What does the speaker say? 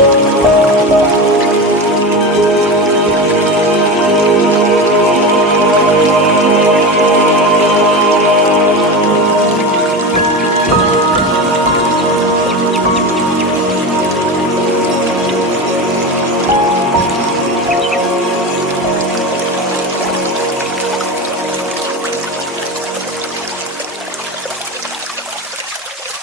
Bye.